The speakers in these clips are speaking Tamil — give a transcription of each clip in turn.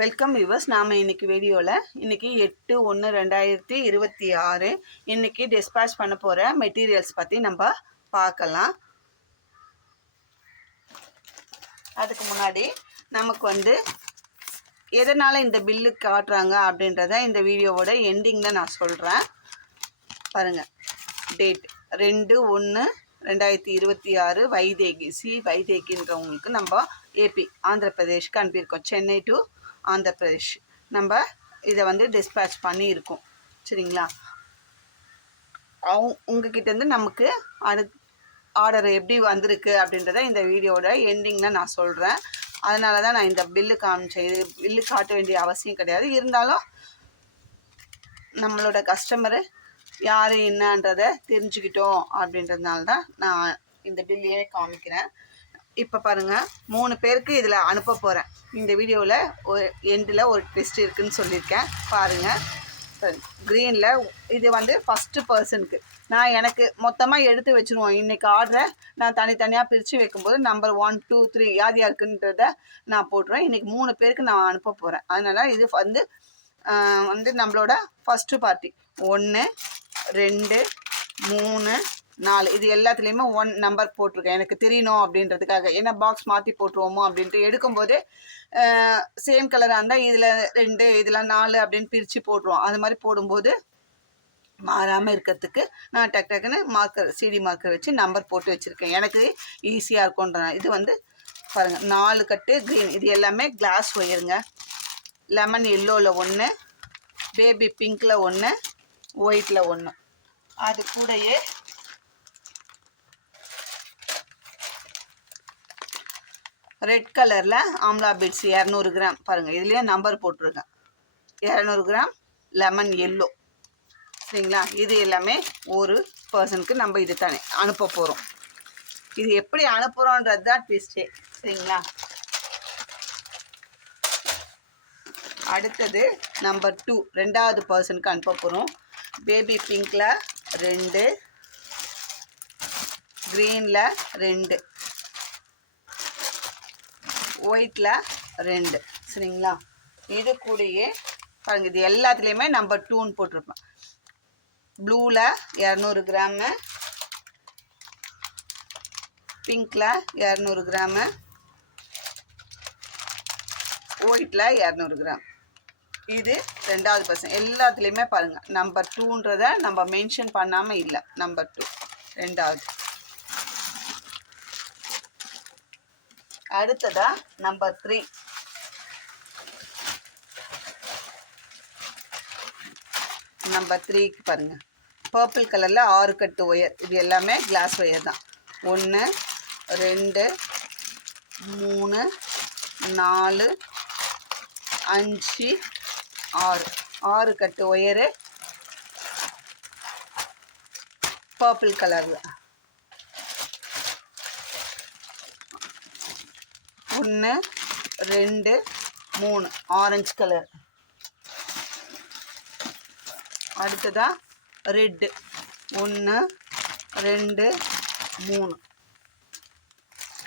Welcome viewers. நாம் இன்றைக்கி வீடியோவில் இன்றைக்கி 8/1/2026 இன்றைக்கி டிஸ்பேச் பண்ண போகிற மெட்டீரியல்ஸ் பற்றி நம்ம பார்க்கலாம். அதுக்கு முன்னாடி நமக்கு எதனால் இந்த பில்லு காட்டுறாங்க அப்படின்றத இந்த வீடியோவோட எண்டிங்கில் நான் சொல்கிறேன். பாருங்கள், டேட் 2/1/2026 வைதேகின்றவங்களுக்கு நம்ம ஏபி ஆந்திர பிரதேஷ்க்கு அனுப்பியிருக்கோம். சென்னை டு ஆந்திர பிரதேஷ் நம்ம இதை டிஸ்பேச் பண்ணியிருக்கோம். சரிங்களா? உங்ககிட்டேருந்து நமக்கு ஆர்டர் எப்படி வந்திருக்கு அப்படின்றத இந்த வீடியோட எண்டிங்கில் நான் சொல்கிறேன். அதனால தான் நான் இந்த பில்லு காமிச்சேன். இது பில்லு காட்ட வேண்டிய அவசியம் கிடையாது. இருந்தாலும் நம்மளோட கஸ்டமரு யார் என்னன்றதை தெரிஞ்சுக்கிட்டோம் அப்படின்றதுனால தான் நான் இந்த பில்லையே காமிக்கிறேன். இப்போ பாருங்கள், 3 பேருக்கு இதில் அனுப்ப போகிறேன். இந்த வீடியோவில் ஒரு எண்டில் ஒரு ட்விஸ்ட் இருக்குதுன்னு சொல்லியிருக்கேன். பாருங்கள், க்ரீனில் இது ஃபஸ்ட்டு பர்சனுக்கு நான் எனக்கு மொத்தமாக எடுத்து வச்சுருவோம். இன்றைக்கி ஆர்டரை நான் தனித்தனியாக பிரித்து வைக்கும்போது நம்பர் 1, 2, 3 யார் யாருக்குன்றதை நான் போட்டுருவேன். இன்றைக்கி 3 பேருக்கு நான் அனுப்ப போகிறேன். அதனால் இது நம்மளோட ஃபஸ்ட்டு பார்ட்டி 1, 2, 3, 4 இது எல்லாத்துலேயுமே 1 நம்பர் போட்டிருக்கேன். எனக்கு தெரியணும் அப்படின்றதுக்காக. ஏன்னா பாக்ஸ் மாற்றி போட்டுருவோமோ அப்படின்ட்டு எடுக்கும்போது சேம் கலராக இருந்தால் இதில் 2 இதில் 4 அப்படின்னு பிரித்து போட்டுருவோம். அது மாதிரி போடும்போது மாறாமல் இருக்கிறதுக்கு நான் டக்குன்னு மார்க்கர் சிடி மார்க்கர் வச்சு நம்பர் போட்டு வச்சுருக்கேன். எனக்கு ஈஸியாக இருக்கும்ன்றேன். இது பாருங்கள், 4 கட்டு க்ரீன். இது எல்லாமே கிளாஸ் ஒயருங்க. லெமன் எல்லோவில் 1, பேபி பிங்க்கில் 1, ஒயிட்டில் 1. அது கூடயே ரெட் கலரில் ஆம்லா பீட்ஸ் 200 கிராம். பாருங்கள், இதுலேயே நம்பர் போட்டிருக்கேன். 200 கிராம் லெமன் எல்லோ. சரிங்களா? இது எல்லாமே ஒரு பர்சனுக்கு நம்ம இது தானே அனுப்ப போகிறோம். இது எப்படி அனுப்புகிறோன்றது தான் ட்விஸ்டே. சரிங்களா? அடுத்தது நம்பர் 2 ரெண்டாவது பர்சனுக்கு அனுப்ப போகிறோம். பேபி பிங்க்கில் 2, க்ரீனில் 2, ஒயிட்டில் 2. சரிங்களா? இது கூடயே பாருங்கள், இது எல்லாத்துலேயுமே நம்பர் 2ன்னு போட்டிருப்பேன். ப்ளூவில் 200 கிராமு, பிங்க்கில் 200 கிராமு, ஒயிட்டில் 200 கிராம். இது ரெண்டாவது பர்சன். எல்லாத்துலேயுமே பாருங்கள், நம்பர் 2ன்றதை நம்ம மென்ஷன் பண்ணாமல் இல்லை. நம்பர் 2 ரெண்டாவது. அடுத்ததா நம்பர் 3. நம்பர் 3க்கு பாருங்கள், பர்பிள் கலரில் 6 கட்டு ஒயர். இது எல்லாமே கிளாஸ் ஒயர் தான். 1, 2, 3, 4, 5, 6 கட்டு ஒயரு பர்பிள் கலரில். 1, 2, 3 ஆரஞ்சு கலர். அடுத்ததா ரெட்டு 1, 2, 3.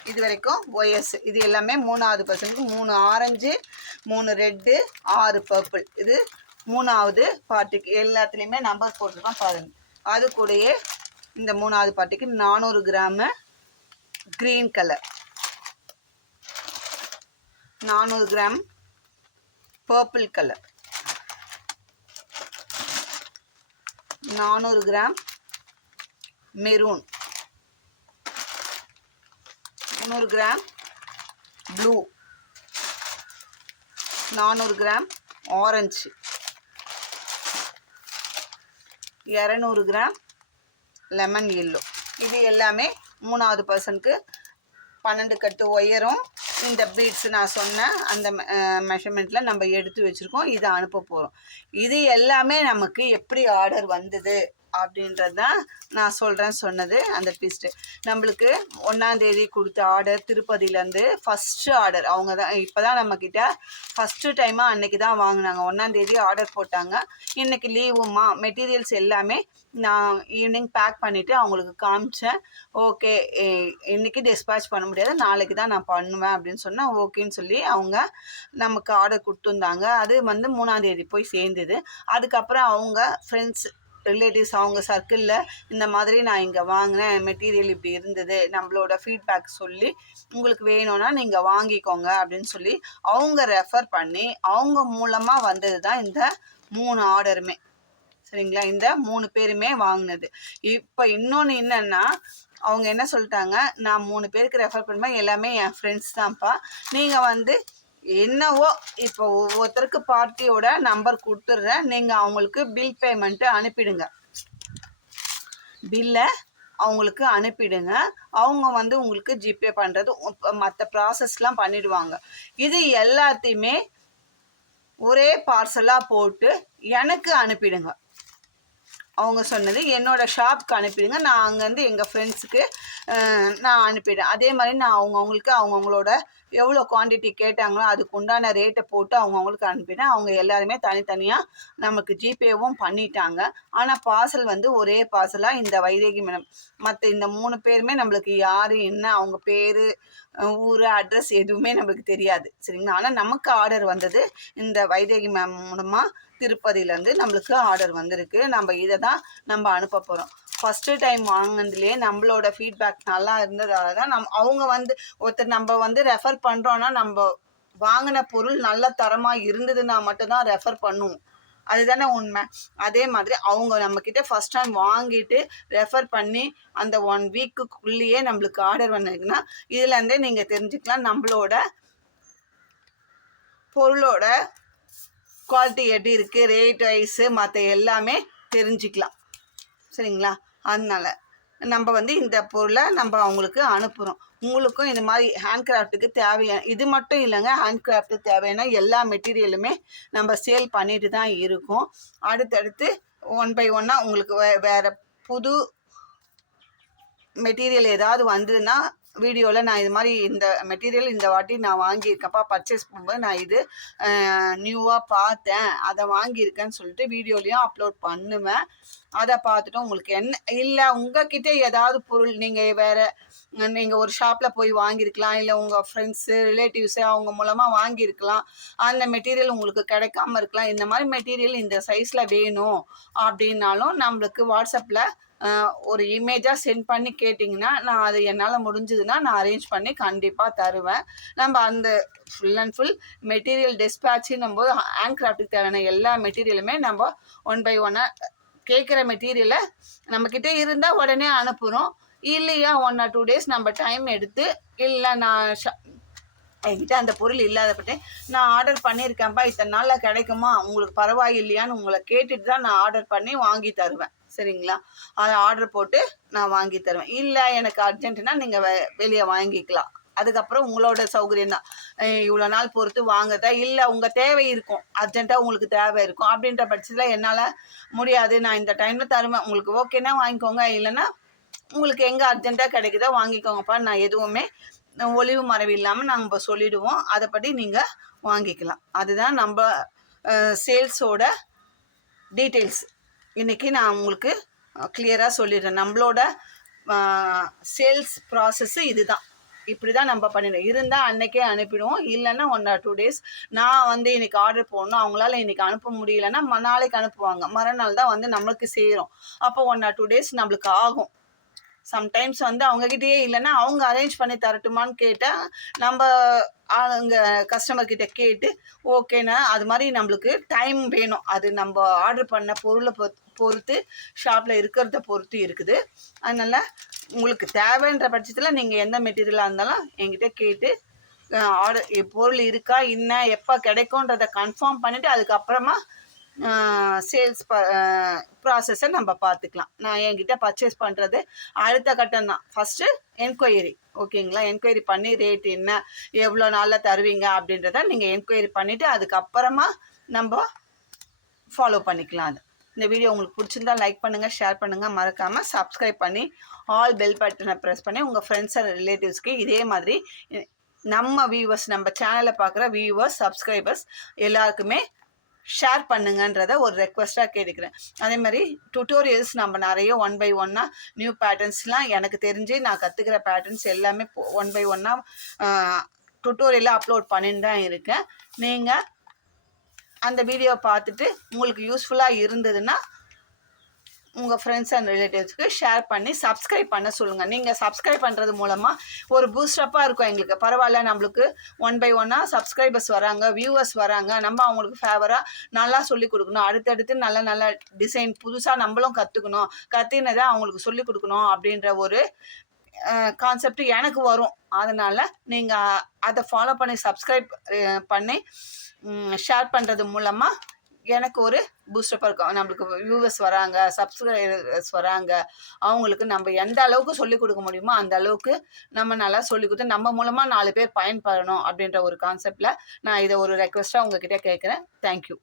இது வரைக்கும் ஒயர்ஸ். இது எல்லாமே 3வது பர்சனுக்கு 3 ஆரஞ்சு, 3 ரெட்டு, 6 பர்பிள். இது 3வது பார்ட்டிக்கு. எல்லாத்துலேயுமே நம்பர் போட்டிருக்கோம் பாருங்கள். அது கூடயே இந்த 3வது பார்ட்டிக்கு 400 gram green colour, 400 gram purple colour, 400 gram maroon, 300 gram blue, 400 gram orange, 200 gram lemon yellow. இது எல்லாமே 3வது பர்சனுக்கு 12 கட்டு ஒயரும் இந்த பீட்ஸ் நான் சொன்ன அந்த மெஷர்மெண்ட்டில் நம்ம எடுத்து வச்சுருக்கோம். இதை அனுப்ப போகிறோம். இது எல்லாமே நமக்கு எப்படி ஆர்டர் வந்தது அப்படின்றது தான் நான் சொன்னது. அந்த ட்விஸ்ட்டு நம்மளுக்கு 1ஆம் தேதி கொடுத்த ஆர்டர் திருப்பதியிலேருந்து ஃபஸ்ட்டு ஆர்டர் அவங்க தான் இப்போ தான் நம்மக்கிட்ட ஃபஸ்ட்டு டைமாக அன்றைக்கி தான் வாங்கினாங்க. 1ஆம் தேதி ஆர்டர் போட்டாங்க. இன்றைக்கி லீவுமா மெட்டீரியல்ஸ் எல்லாமே நான் ஈவினிங் பேக் பண்ணிவிட்டு அவங்களுக்கு காமிச்சேன். ஓகே, இன்றைக்கி டிஸ்பேச் பண்ண முடியாது, நாளைக்கு தான் நான் பண்ணுவேன் அப்படின்னு சொன்னேன். ஓகேன்னு சொல்லி அவங்க நமக்கு ஆர்டர் கொடுத்துருந்தாங்க. அது வந்து 3ஆம் தேதி போய் சேர்ந்தது. அதுக்கப்புறம் அவங்க ஃப்ரெண்ட்ஸ் ரிலேட்டிவ்ஸ் அவங்க சர்க்கிளில் இந்த மாதிரி நான் இங்கே வாங்கினேன், மெட்டீரியல் இப்படி இருந்தது, நம்மளோட ஃபீட்பேக் சொல்லி உங்களுக்கு வேணும்னா நீங்கள் வாங்கிக்கோங்க அப்படின்னு சொல்லி அவங்க ரெஃபர் பண்ணி அவங்க மூலமாக வந்தது தான் இந்த 3 ஆர்டருமே. சரிங்களா, இந்த 3 பேருமே வாங்கினது. இப்போ இன்னொன்று என்னன்னா, அவங்க என்ன சொல்லிட்டாங்க, நான் 3 பேருக்கு ரெஃபர் பண்ணுவேன், எல்லாமே என் ஃப்ரெண்ட்ஸ் தான்ப்பா, நீங்கள் வந்து என்னவோ இப்போ ஒவ்வொருத்தருக்கு பார்ட்டியோட நம்பர் கொடுத்துட்றேன், நீங்கள் அவங்களுக்கு பில் பேமெண்ட்டு அனுப்பிடுங்க, பில்லை அவங்களுக்கு அனுப்பிடுங்க, அவங்க வந்து உங்களுக்கு ஜிபே பண்ணுறது மற்ற ப்ராசஸ்லாம் பண்ணிடுவாங்க. இது எல்லாத்தையுமே ஒரே பார்சலாக போட்டு எனக்கு அனுப்பிடுங்க. அவங்க சொன்னது என்னோடய ஷாப்க்கு அனுப்பிடுங்க, நான் அங்கேருந்து எங்கள் ஃப்ரெண்ட்ஸுக்கு நான் அனுப்பிவிட்டேன். அதே மாதிரி நான் அவங்கவுங்களுக்கு அவங்கவுங்களோட எவ்வளோ குவான்டிட்டி கேட்டாங்களோ அதுக்கு உண்டான ரேட்டை போட்டு அவங்கவுங்களுக்கு அனுப்பிட்டேன். அவங்க எல்லாருமே தனித்தனியாக நமக்கு ஜிபேவும் பண்ணிட்டாங்க. ஆனால் பார்சல் வந்து ஒரே பார்சலாக இந்த வைதேகி மேடம் மற்ற இந்த 3 பேருமே நம்மளுக்கு யார் என்ன அவங்க பேர் ஊர் அட்ரஸ் எதுவுமே நம்மளுக்கு தெரியாது. சரிங்களா, ஆனால் நமக்கு ஆர்டர் வந்தது இந்த வைதேகி மேம் மூலமாக திருப்பதியிலேருந்து நம்மளுக்கு ஆர்டர் வந்திருக்கு. நம்ம இதை தான் நம்ம அனுப்ப போகிறோம். ஃபஸ்ட்டு டைம் வாங்கினதுலேயே நம்மளோட ஃபீட்பேக் நல்லா இருந்ததால தான் அவங்க வந்து ஒருத்தர் நம்ம வந்து ரெஃபர் பண்ணுறோன்னா நம்ம வாங்கின பொருள் நல்ல தரமாக இருந்ததுன்னா மட்டும்தான் ரெஃபர் பண்ணுவோம். அதுதானே உண்மை. அதே மாதிரி அவங்க நம்மக்கிட்ட ஃபஸ்ட் டைம் வாங்கிட்டு ரெஃபர் பண்ணி அந்த 1 வீக்குக்குள்ளேயே நம்மளுக்கு ஆர்டர் வந்ததுன்னா இதுலேருந்தே நீங்கள் தெரிஞ்சுக்கலாம் நம்மளோட பொருளோட குவாலிட்டி எப்படி இருக்குது, ரேட் வைஸு மற்ற எல்லாமே தெரிஞ்சுக்கலாம். சரிங்களா, அதனால் நம்ம வந்து இந்த பொருளை நம்ம அவங்களுக்கு அனுப்புகிறோம். உங்களுக்கும் இந்த மாதிரி ஹேண்ட் கிராஃப்ட்டுக்கு தேவையான இது மட்டும் இல்லைங்க, ஹேண்ட் கிராஃப்ட்டுக்கு தேவையான எல்லா மெட்டீரியலுமே நம்ம சேல் பண்ணிட்டு தான் இருக்கோம். அடுத்தடுத்து 1 பை 1 உங்களுக்கு வேறு புது மெட்டீரியல் ஏதாவது வந்ததுன்னா வீடியோவில் நான் இது மாதிரி இந்த மெட்டீரியல் இந்த வாட்டி நான் வாங்கியிருக்கப்பா, பர்ச்சேஸ் பண்ணும்போது நான் இது நியூவாக பார்த்தேன், அதை வாங்கியிருக்கேன்னு சொல்லிட்டு வீடியோலையும் அப்லோட் பண்ணுவேன். அதை பார்த்துட்டு உங்களுக்கு என்ன இல்லை உங்கள்கிட்ட ஏதாவது பொருள் நீங்கள் வேறு நீங்கள் ஒரு ஷாப்பில் போய் வாங்கியிருக்கலாம், இல்லை உங்கள் ஃப்ரெண்ட்ஸு ரிலேட்டிவ்ஸு அவங்க மூலமாக வாங்கியிருக்கலாம், அந்த மெட்டீரியல் உங்களுக்கு கிடைக்காம இருக்கலாம். இந்த மாதிரி மெட்டீரியல் இந்த சைஸில் வேணும் அப்படின்னாலும் நம்மளுக்கு வாட்ஸ்அப்பில் ஒரு இமேஜாக சென்ட் பண்ணி கேட்டிங்கன்னா நான் அது என்னால் முடிஞ்சதுன்னா நான் அரேஞ்ச் பண்ணி கண்டிப்பாக தருவேன். நம்ம அந்த ஃபுல் அண்ட் ஃபுல் மெட்டீரியல் டிஸ்பேட்சுன்னும் போது ஹேண்ட் கிராஃப்ட்டுக்கு தேவையான எல்லா மெட்டீரியலுமே நம்ம 1 பை 1 கேட்குற மெட்டீரியலை நம்மக்கிட்ட இருந்தால் உடனே அனுப்புகிறோம். இல்லையா 1 or 2 டேஸ் நம்ம டைம் எடுத்து, இல்லை நான் என்கிட்ட அந்த பொருள் இல்லாதப்பட்டே நான் ஆர்டர் பண்ணியிருக்கேன்ப்பா, இத்தனை நாளில் கிடைக்குமா, உங்களுக்கு பரவாயில்லையான்னு உங்களை கேட்டுட்டு தான் நான் ஆர்டர் பண்ணி வாங்கி தருவேன். சரிங்களா, அதை ஆர்டர் போட்டு நான் வாங்கி தருவேன். இல்லை எனக்கு அர்ஜென்ட்டுனா நீங்கள் வெளியே வாங்கிக்கலாம், அதுக்கப்புறம் உங்களோட சௌகரியம் தான். இவ்வளோ நாள் பொறுத்து வாங்குறதா, இல்லை உங்கள் தேவை இருக்கும், அர்ஜென்ட்டாக உங்களுக்கு தேவை இருக்கும் அப்படின்ற பட்சத்தில் என்னால் முடியாது, நான் இந்த டைமில் தருவேன், உங்களுக்கு ஓகேனா வாங்கிக்கோங்க, இல்லைன்னா உங்களுக்கு எங்கே அர்ஜென்ட்டாக கிடைக்குதோ வாங்கிக்கோங்கப்பா, நான் எதுவுமே ஒளிவு மறைவு இல்லாமல் நம்ம சொல்லிவிடுவோம், அதைப்படி நீங்கள் வாங்கிக்கலாம். அதுதான் நம்ம சேல்ஸோட டீட்டெயில்ஸ். இன்றைக்கி நான் உங்களுக்கு கிளியராக சொல்லிடுறேன். நம்மளோட சேல்ஸ் ப்ராசஸ்ஸு இது தான், இப்படி தான் நம்ம பண்ணிடுவோம். இருந்தால் அன்றைக்கே அனுப்பிடுவோம், இல்லைன்னா 1 or 2 டேஸ். நான் வந்து இன்றைக்கி ஆர்டர் போடணும், அவங்களால இன்றைக்கி அனுப்ப முடியலைன்னா நாளைக்கு அனுப்புவாங்க, மறுநாள் தான் வந்து நம்மளுக்கு சேரும். அப்போ 1 or 2 டேஸ் நம்மளுக்கு ஆகும். சம்டைம்ஸ் வந்து அவங்கக்கிட்டேயே இல்லைன்னா அவங்க அரேஞ்ச் பண்ணி தரட்டுமான்னு கேட்டால் நம்ம ஆளுங்க கஸ்டமர்கிட்ட கேட்டு ஓகேண்ணா, அது மாதிரி நம்மளுக்கு டைம் வேணும். அது நம்ம ஆர்டர் பண்ண பொருளை பொறுத்து ஷாப்பில் இருக்கிறத பொறுத்து இருக்குது. அதனால் உங்களுக்கு தேவைன்ற பட்சத்தில் நீங்கள் எந்த மெட்டீரியலாக இருந்தாலும் என்கிட்ட கேட்டு ஆர்டர் பொருள் இருக்கா என்ன எப்போ கிடைக்கும்ன்றதை கன்ஃபார்ம் பண்ணிவிட்டு அதுக்கப்புறமா சேல்ஸ் ப்ராசஸை நம்ம பார்த்துக்கலாம். நான் என்கிட்ட பர்ச்சேஸ் பண்ணுறது அடுத்த கட்டம் தான். ஃபஸ்ட்டு என்கொயரி, ஓகேங்களா, என்கொயரி பண்ணி ரேட் என்ன, எவ்வளோ நாளில் தருவீங்க அப்படின்றத நீங்கள் என்கொயரி பண்ணிவிட்டு அதுக்கப்புறமா நம்ம ஃபாலோ பண்ணிக்கலாம். அது இந்த வீடியோ உங்களுக்கு பிடிச்சிருந்தா லைக் பண்ணுங்கள், ஷேர் பண்ணுங்கள், மறக்காமல் சப்ஸ்கிரைப் பண்ணி ஆல் பெல் பட்டனை ப்ரெஸ் பண்ணி உங்கள் ஃப்ரெண்ட்ஸ் அண்ட் ரிலேட்டிவ்ஸ்க்கு இதே மாதிரி நம்ம வியூவர்ஸ், நம்ம சேனலை பார்க்குற வியூவர்ஸ், சப்ஸ்கிரைபர்ஸ் எல்லாருக்குமே ஷேர் பண்ணுங்கன்றத ஒரு ரெக்வஸ்ட்டாக கேட்டுக்கிறேன். அதே மாதிரி டுட்டோரியல்ஸ் நம்ம நிறைய 1 by 1 நியூ பேட்டர்ன்ஸ்லாம் எனக்கு தெரிஞ்சு நான் கற்றுக்கிற பேட்டர்ன்ஸ் எல்லாமே 1 by 1 டுட்டோரியலாக அப்லோட் பண்ணிட்டு தான் இருக்கேன். நீங்கள் அந்த வீடியோவை பார்த்துட்டு உங்களுக்கு யூஸ்ஃபுல்லாக இருந்ததுன்னா உங்கள் ஃப்ரெண்ட்ஸ் அண்ட் ரிலேட்டிவ்ஸ்க்கு ஷேர் பண்ணி சப்ஸ்கிரைப் பண்ண சொல்லுங்கள். நீங்கள் சப்ஸ்கிரைப் பண்ணுறது மூலமாக ஒரு பூஸ்டப்பாக இருக்கும் எங்களுக்கு. பரவாயில்ல, நம்மளுக்கு 1 by 1 சப்ஸ்கிரைபர்ஸ் வராங்க, வியூவர்ஸ் வராங்க, நம்ம அவங்களுக்கு ஃபேவராக நல்லா சொல்லிக் கொடுக்கணும், அடுத்தடுத்து நல்ல நல்ல டிசைன் புதுசாக நம்மளும் கற்றுனதை அவங்களுக்கு சொல்லிக் கொடுக்கணும் அப்படின்ற ஒரு கான்செப்ட் எனக்கு வரும். அதனால் நீங்கள் அதை ஃபாலோ பண்ணி சப்ஸ்கிரைப் பண்ணி ஷேர் பண்ணுறது மூலமாக எனக்கு ஒரு பூஸ்டப்பாக இருக்கும். நம்மளுக்கு வியூவர்ஸ் வராங்க, சப்ஸ்கிரைபர்ஸ் வராங்க, அவங்களுக்கு நம்ம எந்த அளவுக்கு சொல்லிக் கொடுக்க முடியுமோ அந்த அளவுக்கு நம்ம நல்லா சொல்லிக் கொடுத்து நம்ம மூலமாக 4 பேர் பயன்படணும் அப்படின்ற ஒரு கான்செப்டில் நான் இதை ஒரு ரெக்வஸ்ட்டாக உங்ககிட்ட கேட்குறேன். தேங்க்யூ.